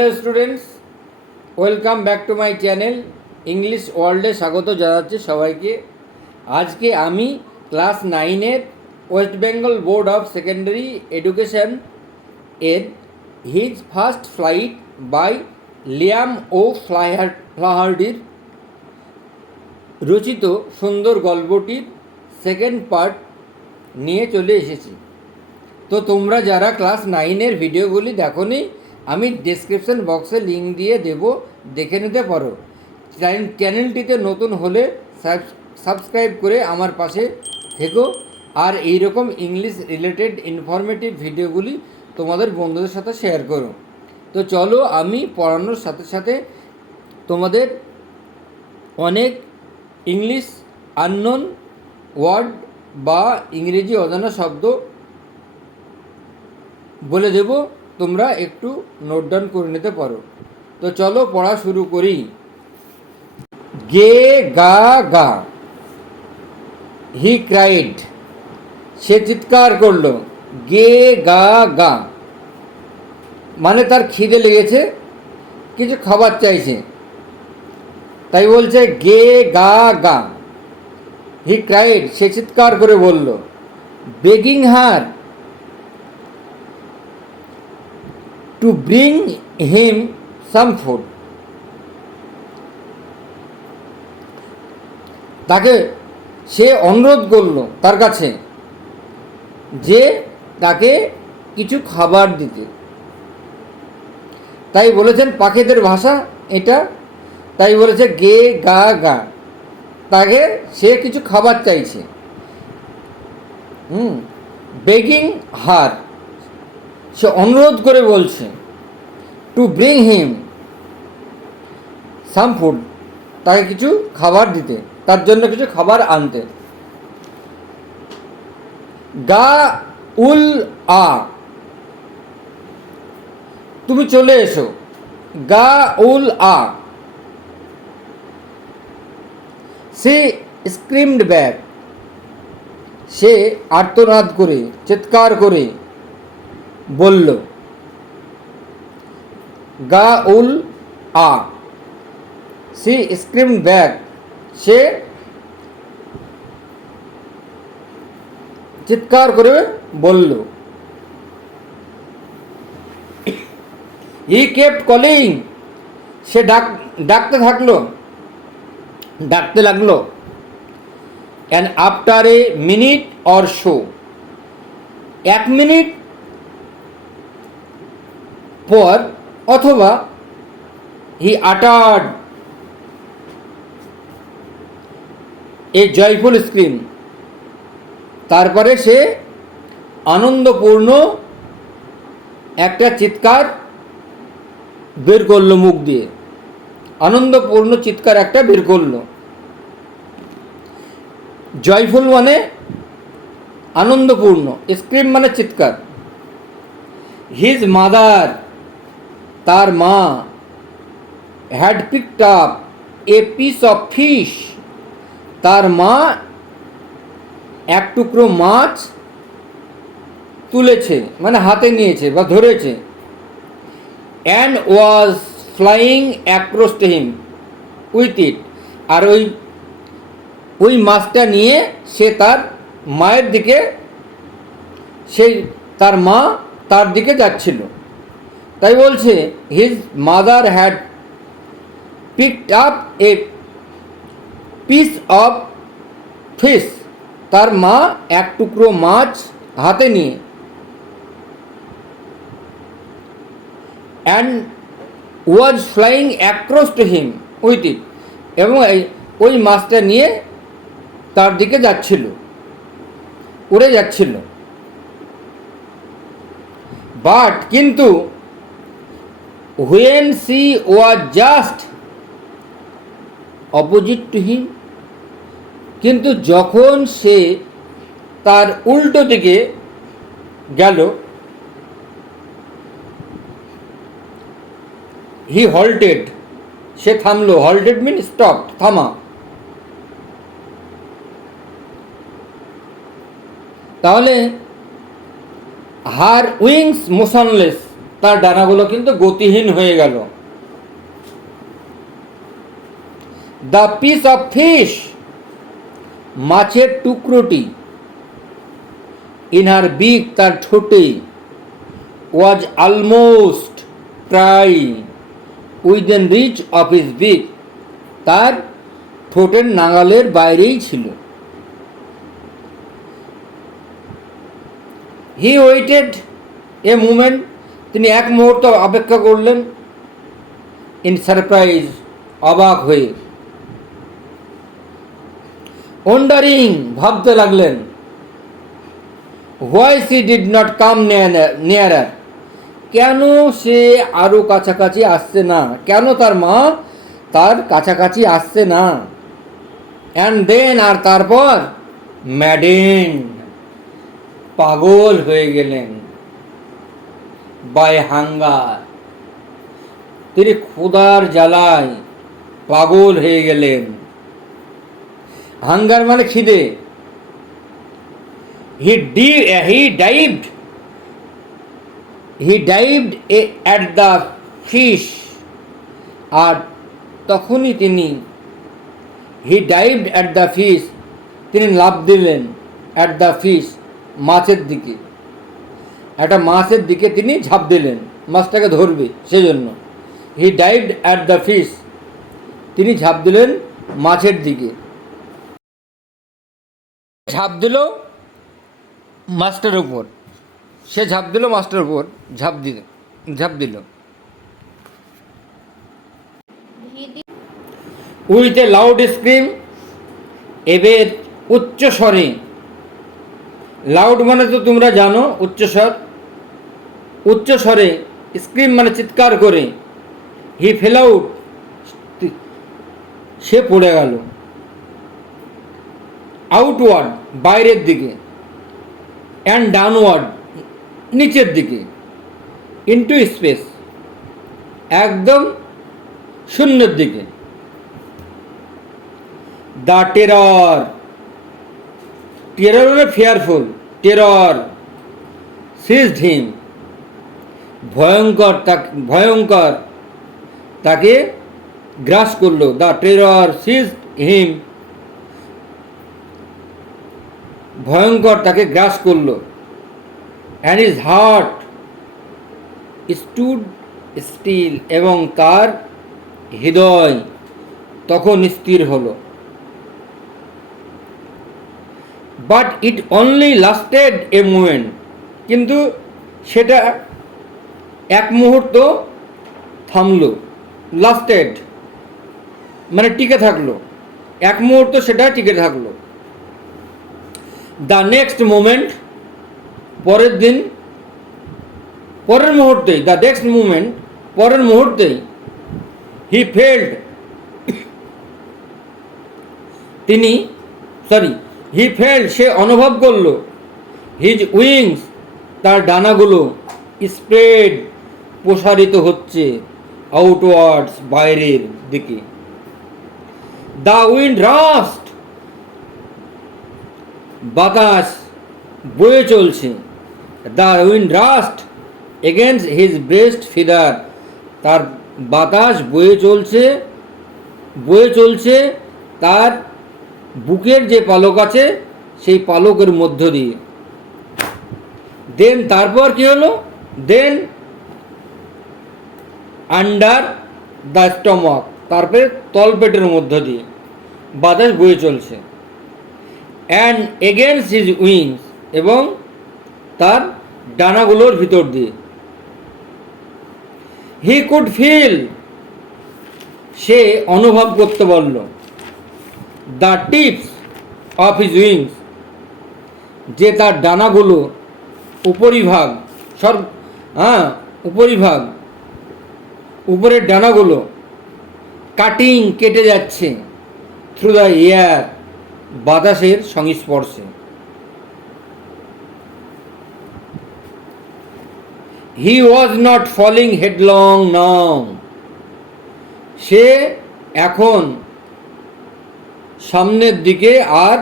Hello students, welcome back to my channel. English ওয়ার্ল্ডে স্বাগত জানাচ্ছি সবাইকে। আজকে আমি ক্লাস 9-এর West Bengal board of secondary education এর his first flight by Liam O ফ্লাহার্ডির রচিত সুন্দর গল্পটির সেকেন্ড পার্ট নিয়ে চলে এসেছি। তো তোমরা যারা ক্লাস 9-এর ভিডিওগুলি দেখোনি, আমি ডেসক্রিপশন বক্সে লিঙ্ক দিয়ে দেব, দেখে নিতে পারো। চ্যানেলটিতে নতুন হলে সাবস্ক্রাইব করে আমার পাশে থেকো, আর এইরকম ইংলিশ রিলেটেড ইনফরমেটিভ ভিডিওগুলি তোমাদের বন্ধুদের সাথে শেয়ার করো। তো চলো, আমি পড়ানোর সাথে সাথে তোমাদের অনেক ইংলিশ আননোন ওয়ার্ড বা ইংরেজি অজানা শব্দ বলে দেব, তোমরা একটু নোট ডাউন করে নিতে পারো। তো চলো পড়া শুরু করি। গে গা গা, হি ক্রাইড, সে চিৎকার করলো। গে গা গা মানে তার খিদে লেগেছে, কিছু খাবার চাইছে, তাই বলছে গে গা গা। হি ক্রাইড, সে চিৎকার করে বলল। Begging her to bring him some food, তাকে সে অনুরোধ করল তার কাছে যে তাকে কিছু খাবার দিতে। তাই বলেছেন পাখিদের ভাষা এটা, তাই বলেছে গে গা গা, তাকে সে কিছু খাবার চাইছে। বেগিং হার, সে অনুরোধ করে বলছে। To bring him some food, তাকে কিছু খাবার দিতে, তার জন্য কিছু খাবার আনতে। গা উল আ, তুমি চলে এসো। গা উল আ, সে স্ক্রিমড ব্যাক, সে আর্তনাদ করে চিৎকার করে বলল। গা উল আ, সে স্ক্রিমড ব্যাক, সে চিৎকার করে বলল। হি কেপ্ট কলিং, সে ডাকতে থাকলো, ডাকতে লাগলো। And after a minute or show, 1 minute পর অথবা হি আটার্ড এ জয়ফুল স্ক্রিম, তারপরে সে আনন্দপূর্ণ একটা চিৎকার বের করলো মুখ দিয়ে। আনন্দপূর্ণ চিৎকার একটা বের করলো। জয়ফুল মানে আনন্দপূর্ণ, স্ক্রিম মানে চিৎকার। হিজ মাদার, তার মা, had picked up a piece of fish, তার মা এক টুকরো মাছ তুলেছে, মানে হাতে নিয়েছে বা ধরেছে। And was flying across to him with it, আর ওই মাছটা নিয়ে সে তার মায়ের দিকে, সেই তার মা তার দিকে যাচ্ছিল। তাই বলছে his mother had picked up a piece of fish, তার মা এক টুকরো মাছ হাতে নিয়ে। And was flying across to him with it, এবং ওই মাছটা নিয়ে তার দিকে যাচ্ছিল, উড়ে যাচ্ছিল। বাট কিন্তু when she was just opposite to him, কিন্তু যখন সে তার উল্টো দিকে গেল, হি হল্টেড, সে থামলো। হল্টেড মিন স্টপড, থামা। তাহলে হার উইংস মোশনলেস, তার ডানাগুলো কিন্তু গতিহীন হয়ে গেল। দ্য পিস অফ ফিশ, মাছের টুকরোটি, ইন হার বিক, তার ঠোঁটে, ওয়াজ অলমোস্ট, প্রায়, উইদিন রিচ অফ হিজ বিক, তার ঠোঁটের নাগালের বাইরেই ছিল। হি ওয়েটেড এ মুমেন্ট, তিনি এক মুহূর্ত অপেক্ষা করলেন। ইন সারপ্রাইজ, অবাক হয়ে। ওয়ান্ডারিং, ভাবতে লাগলেন। Why she did not come nearer, কেন সে আরো কাছাকাছি আসছে না, কেন তার মা তার কাছাকাছি আসছে না। অ্যান্ড দেন, আর তারপর, ম্যাডেন, পাগল হয়ে গেলেন। বাই হাঙ্গার, তিনি ক্ষুধার জ্বালায় পাগল হয়ে গেলেন। হাঙ্গার মানে খিদে। হি ডাইভড অ্যাট দ্য ফিশ, আর তখনই তিনি ডাইভড অ্যাট দ্য ফিশ, তিনি লাফ দিলেন। অ্যাট দ্য ফিশ, মাছের দিকে, একটা মাছের দিকে তিনি ঝাঁপ দিলেন, মাছটাকে ধরবে সেজন্য। হি ডাইভড অ্যাট দ্য ফিশ, তিনি ঝাঁপ দিলেন মাছের দিকে। ঝাঁপ দিল মাছটার উপর, সে ঝাঁপ দিল মাছটার উপর, ঝাঁপ দিল। উইথ এ লাউড স্ক্রিম, এবার উচ্চ স্বরে, লাউড মানে তো তোমরা জানো উচ্চস্বর, উচ্চ স্বরে, স্ক্রিম মানে চিৎকার করে। হি ফেল আউট, সে পড়ে গেল। আউটওয়ার্ড, বাইরের দিকে। অ্যান্ড ডাউনওয়ার্ড, নিচের দিকে। ইনটু স্পেস, একদম শূন্যের দিকে। দ্য টেরর, টেরর মানে ফিয়ারফুল, টেরর সিজড হিম, ভয়ঙ্কর তাকে গ্রাস করলো। দ্য টেরর সিজড হিম, ভয়ঙ্কর তাকে গ্রাস করলো। And his heart stood still, এবং তার হৃদয় তখন স্থির হলো। But it only lasted a moment, কিন্তু সেটা এক মুহূর্ত থামলো। লাস্টেড মানে টিকে থাকলো, এক মুহূর্ত সেটা টিকে থাকলো। দ্য নেক্সট মোমেন্ট, পরের দিন, পরের মুহূর্তেই, দ্য নেক্সট মুমেন্ট, পরের মুহূর্তেই, হি ফেল্ড, হি ফেল্ড, সে অনুভব করলো। হিজ উইংস, তার ডানাগুলো, স্প্রেড, প্রসারিত হচ্ছে। আউটওয়ার্ডস, বাইরের দিকে। দ্য উইন্ড রাস্ট, বাতাস বয়ে চলছে। The wind rushed against his breast feather, তার বাতাস বয়ে চলছে তার বুকের যে পালক আছে সেই পালকের মধ্য দিয়ে। দেন, তারপর কি হলো? দেন আন্ডার দ্য স্টমাক, তারপরে তলপেটের মধ্য দিয়ে বাতাস বয়ে চলছে। অ্যান্ড এগেন্স্ট হিজ উইংস, এবং তার ডানাগুলোর ভিতর দিয়ে। হি কুড ফিল, সে অনুভব করতে পারল। The tips of his wings, যে তার ডানাগুলো উপরিভাগ, উপরিভাগ, উপরের ডানাগুলো কাটিং, কেটে যাচ্ছে। থ্রু দ্য এয়ার, বাতাসের সংস্পর্শে। হি ওয়াজ নট ফলিং হেডলং নাও, সে এখন সামনের দিকে আর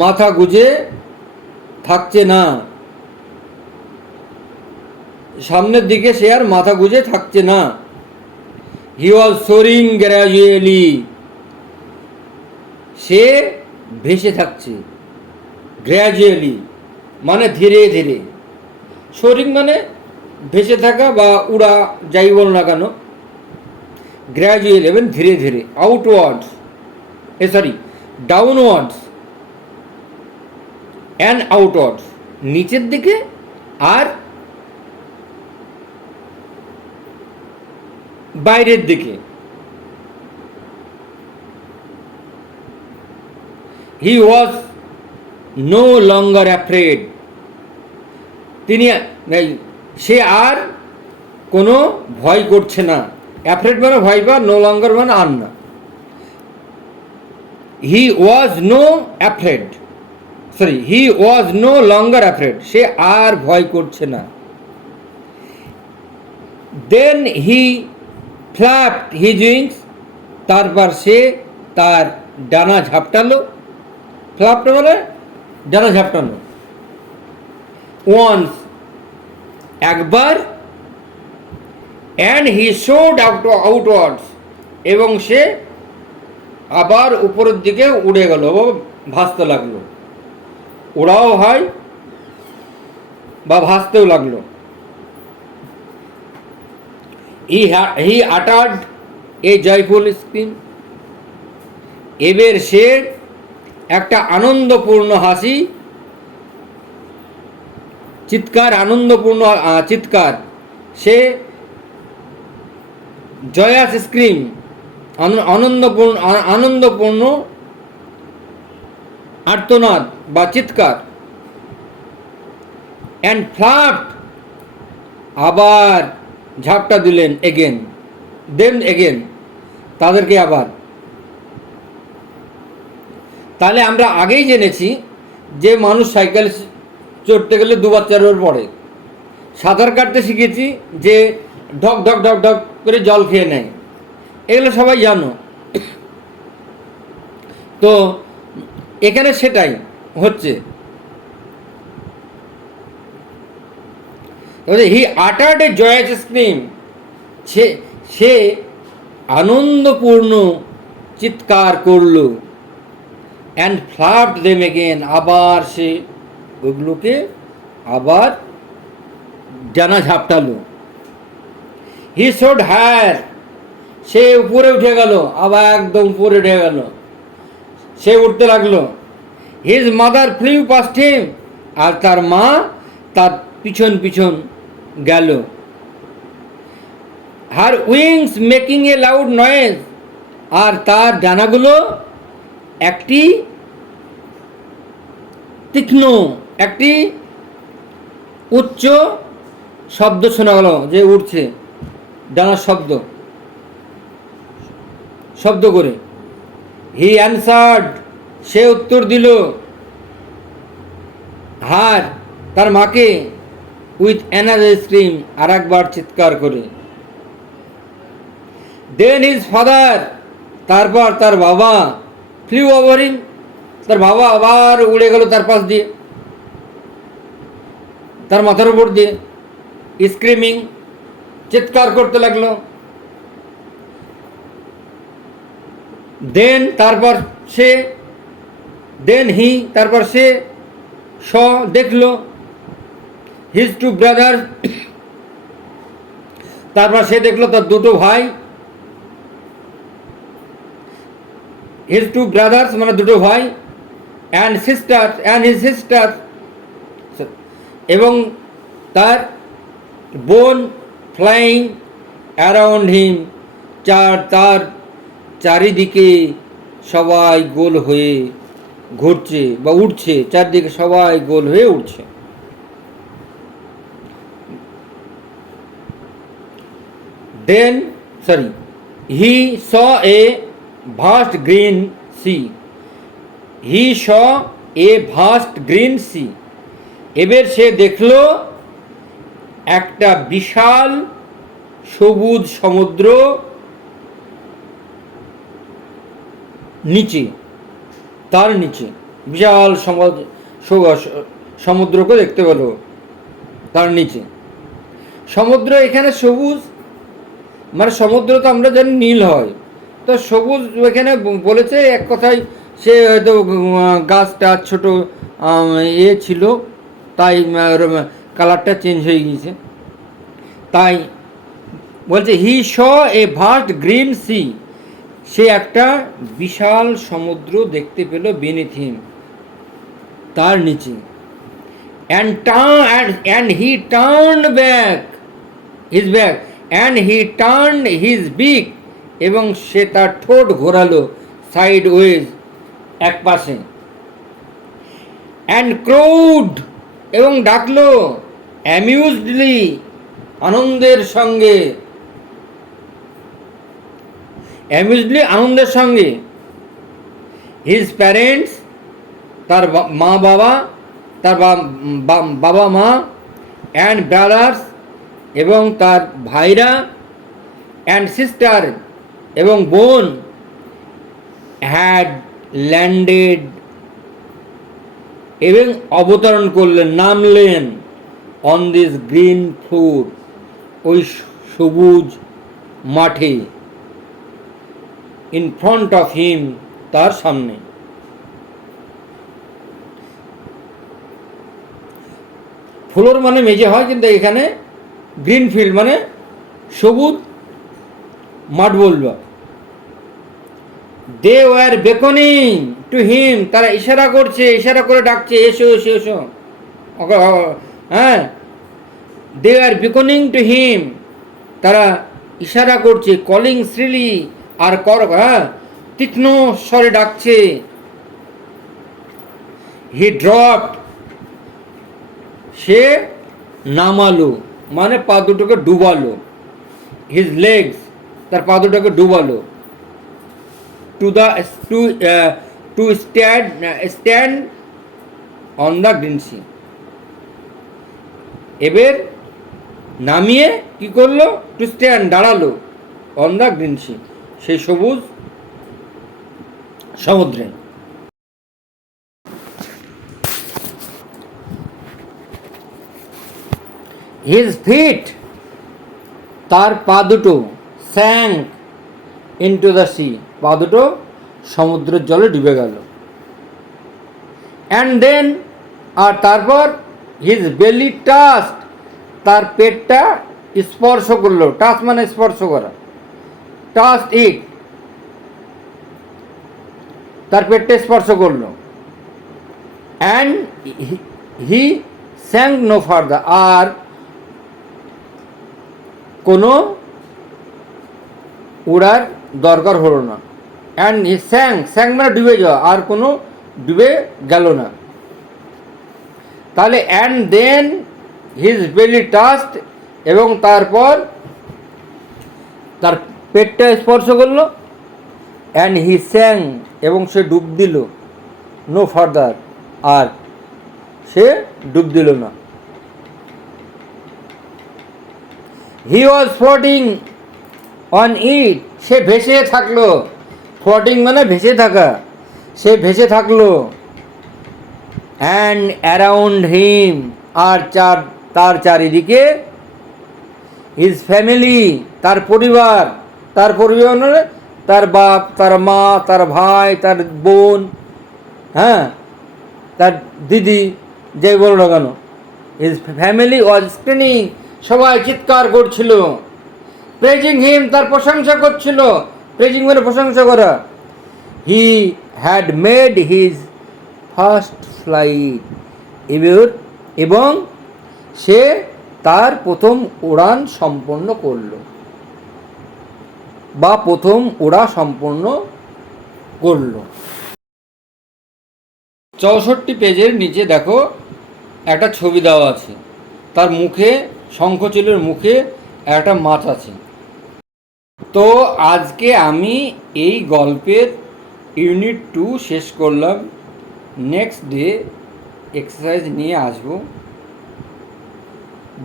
মাথা গুজে থাকছে না। সামনের দিকে সে আর মাথা গুঁজে থাকছে না। হি ওয়াজ সোরিং গ্র্যাজুয়ালি, সে ভেসে থাকছে। গ্র্যাজুয়ালি মানে ধীরে ধীরে, সোরিং মানে ভেসে থাকা বা উড়া, যাই বল না কেন। গ্র্যাজুয়ালি এবং ধীরে ধীরে, আউটওয়ার্ডস ডাউনওয়ার্ডস অ্যান্ড আউটওয়ার্ডস, নিচের দিকে আর বাইরের দিকে। হি ওয়াজ নো লঙ্গার অ্যাফ্রেড, সে আর কোনো ভয় করছে না। অ্যাফ্রেড মানে ভয় পাওয়া, নো লঙ্গার মানে আর না। হি ওয়াজ নো লঙ্গার অ্যাফ্রেড, সে আর ভয় করছে না। দেন হি ফ্ল্যাপড হিজ উইংস, তারপর সে তার ডানা ঝাপটালো। ফ্ল্যাপটা মানে ডানা ঝাপটানো। ওয়ান্স, একবার। অ্যান্ড হি শোড আউটওয়ার্ডস, এবং সে আবার উপরের দিকে উড়ে গেল, ভাসতে লাগলো। ওড়াও হয় বা ভাসতেও লাগলো। হি আটার্ড এ জয়ফুল স্ক্রিম, এবার সে একটা আনন্দপূর্ণ হাসি, আনন্দপূর্ণ চিৎকার, সে জয়াস স্ক্রিম, আনন্দপূর্ণ আর্তনাদ বা চিৎকার। অ্যান্ড ফ্ল্যাপড, আবার ঝাপটা দিলেন। এগেন, তাদেরকে আবার। তাহলে আমরা আগেই জেনেছি যে মানুষ সাইকেল চড়তে গেলে দুবার চারবার পড়ে। সাঁতার কাটতে শিখেছি যে ঢক ঢক ঢক ঢক করে জল খেয়ে নেয়, এগুলো সবাই জানো। তো এখানে সেটাই হচ্ছে। হি আটার্ড এ জয়াস স্ক্রিম, সে আনন্দপূর্ণ চিৎকার করল। অ্যান্ড ফ্ল্যাপড দেম এগেন, আবার সে ওগুলোকে আবার ডানা ঝাপটালো। হি শোড হায়ার, সে উপরে উঠে গেল, আবার একদম উপরে উঠে গেল, সে উঠতে লাগলো। His mother flew past him, আর তার মা তার পিছন পিছন গেল। Her wings making a loud noise, আর তার ডানাগুলো একটি তীক্ষ্ণ, একটি উচ্চ শব্দ শোনা গেল, যে উঠছে ডানার শব্দ করে। হি অ্যানসার্ড, সে উত্তর দিল হার, তার মাকে, উইথ অ্যানাদার স্ক্রিম, আর একবার চিৎকার করে। দেন হিজ ফাদার, তারপর তার বাবা, ফ্লিউ ওভার হিম, তার বাবা আবার উড়ে গেল তার পাশ দিয়ে, তার মাথার উপর দিয়ে, স্ক্রিমিং, চিৎকার করতে লাগলো। তারপর সে দেখলো হিজ টু ব্রাদার, তারপর সে দেখলো তার দুটো ভাই। হিজ টু ব্রাদার্স মানে দুটো ভাই, অ্যান্ড হিজ সিস্টার, এবং তার বোন, ফ্লাইং অ্যারাউন্ড হিম, তার চারিদিকে সবাই গোল হয়ে ঘুরছে বা উঠছে, চারদিকে সবাই গোল হয়ে উঠছে। হি স এ ভাস্ট গ্রিন সি, এবার সে দেখল একটা বিশাল সবুজ সমুদ্র, তার নিচে বিশাল সমুদ্রকে দেখতে পেল তার নিচে। সমুদ্র এখানে সবুজ, মানে সমুদ্র তো আমরা জানি নীল হয়, তো সবুজ এখানে বলেছে এক কথায়। সে হয়তো গাছটা ছোট ছিল, তাই কালারটা চেঞ্জ হয়ে গিয়েছে। তাই বলছে হি শ এ ভাস্ট গ্রিন সি, সে একটা বিশাল সমুদ্র দেখতে পেল বিনিথ হিম, তার নিচে। and he turned back his back and he turned his beak, এবং সে তার ঠোঁট ঘোরালো সাইড ওয়েজ, এক পাশে। and crowed, এবং ডাকলো অ্যামিউজডলি, আনন্দের সঙ্গে, অ্যামিউজডলি আনন্দের সঙ্গে। হিজ প্যারেন্টস, তার মা বাবা, তার বাবা মা, অ্যান্ড ব্রাদার্স, এবং তার ভাইরা, অ্যান্ড সিস্টার, এবং বোন, হ্যাড ল্যান্ডেড, এবং অবতরণ করলেন, নামলেন, অন দিস গ্রিন ফ্লোর, ওই সবুজ মাঠে, ইন ফ্রন্ট অফ হিম, তার সামনে। ফ্লোর মানে মেঝে হয়, কিন্তু এখানে গ্রিন ফিল্ড মানে সবুজ মাঠ বলব। দে ওয়ার বেকনিং টু হিম, তারা ইশারা করছে, ইশারা করে ডাকছে, এসো এসো এসো। হ্যাঁ, দে আর বিকনিং টু হিম, তারা ইশারা করছে, কলিং শ্রিলি, আর তীক্ষ্ণ স্বরে ডাকছে। হি ড্রপড, সে নামালো, মানে পা দুটোকে ডুবালো। হিজ লেগস, তার পা দুটোকে ডুবালো। To stand on the green sea, এবার নামিয়ে কি করলো? টু স্ট্যান্ড, দাঁড়ালো, অন দ্য গ্রিন সি, সেই সবুজ সমুদ্রে। হিজ ফিট, তার পা দুটো, স্যাঙ্ক ইনটু দ্য সি, পা দুটো সমুদ্রের জলে ডুবে গেল। অ্যান্ড দেন, আর তারপর, হিজ বেলি টাচড, তার পেটটা স্পর্শ করলো। টাচ মানে স্পর্শ করা, টাচড ইট, তার পেটটা স্পর্শ করলো। And he sank no further, আর কোনো উড়ার দরকার হলো না। অ্যান্ড হি স্যাঙ্ক মানে ডুবে যাওয়া, আর কোনো ডুবে গেল না। তাহলে অ্যান্ড দেন হিজ বেলি টাচড, এবং তারপর তার পেটটা স্পর্শ করলো। অ্যান্ড হি স্যাঙ্ক, এবং সে ডুব দিল। নো ফার্দার, আর সে ডুব দিল না। হি ওয়াজ ফ্লোটিং অন ইট, সে ভেসে থাকলো। ফ্লোটিং মানে ভেসে থাকা, সে ভেসে থাকলো। অ্যান্ড অ্যারাউন্ড হিম, আর তার চারিদিকে, হিজ ফ্যামিলি, তার পরিবার, তার পরিবার মানে তার বাপ, তার মা, তার ভাই, তার বোন, হ্যাঁ, তার দিদি, যাই বলো না কেন, হিজ ফ্যামিলি ওয়াজ স্ক্রিনিং, সবাই চিৎকার করছিল। প্রেজিং হিম, তার প্রশংসা করছিল। প্রেজিং মানে প্রশংসা করা। He had made his first flight, এবং সে তার প্রথম উড়ান সম্পন্ন করলো, বা প্রথম উড়া সম্পন্ন করলো। 64 পেজের নিচে দেখো একটা ছবি দেওয়া আছে, তার মুখে, শঙ্খচিলের মুখে একটা মাছ আছে। তো আজকে আমি এই গল্পের ইউনিট 2 শেষ করলাম। নেক্সট ডে এক্সারসাইজ নিয়ে আসব।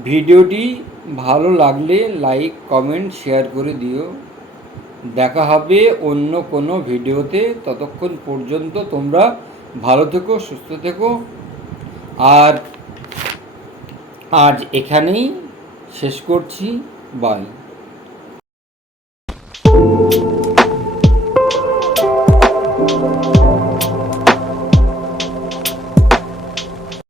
ভিডিওটি ভালো লাগলে লাইক, কমেন্ট, শেয়ার করে দিও। দেখা হবে অন্য কোনো ভিডিওতে। ততক্ষণ পর্যন্ত তোমরা ভালো থেকো, সুস্থ থেকো। আর আজ এখানেই শেষ করছি। বাই।